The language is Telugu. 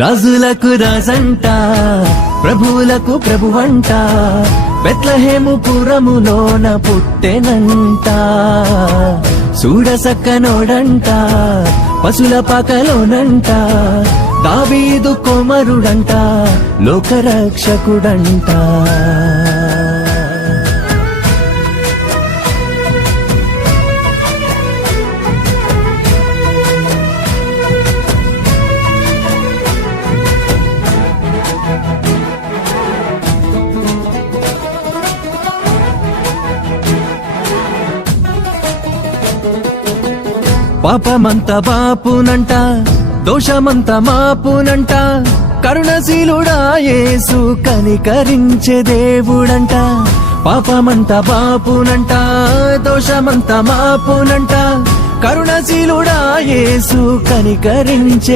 రాజులకు రాజంట, ప్రభువులకు ప్రభువంట, బెత్లెహేము పురములోన పుట్టెనంట. చూడసక్కనోడంట, పశుల పాకలోనంట, దావీదు కుమారుడంట, లోకరక్షకుడంట. పాపమంత బాపునంట, దోషమంత మాపునంట, కరుణశీలుడా యేసు కనికరించే దేవుడంట. పాపమంత బాపునంట, దోషమంత మాపునంట, కరుణశీలుడా యేసు కనికరించే